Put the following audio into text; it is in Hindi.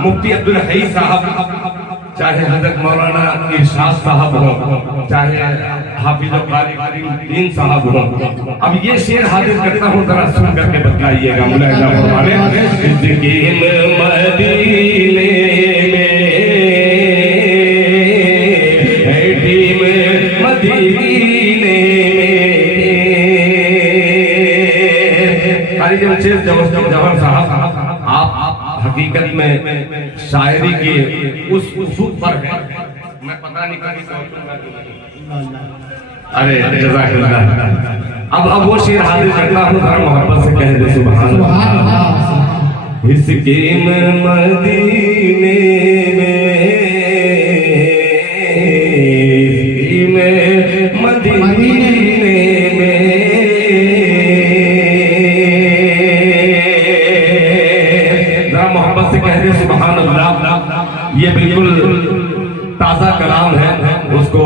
मुफ्ती अब्दुल हई साहब, चाहे हजरत मौलाना इरशाद साहब हो, चाहे हाफिज दीन साहब हो, अब ये शेर हाजिर करता हूँ, जरा सुन करके बताइएगा। मुलाहिजा फरमाने जवाहर साहब, आप हकीकत में शायरी के उस उसूल पर है, मैं पता नहीं कभी। अरे जज़ाकल्लाह। अब वो शेर हाजिर करता हूँ, जरा मोहब्बत से कह दे सुभान अल्लाह। इसके मदीने में मदीने सुभान अल्लाह। ये बिल्कुल ताजा कलाम है, उसको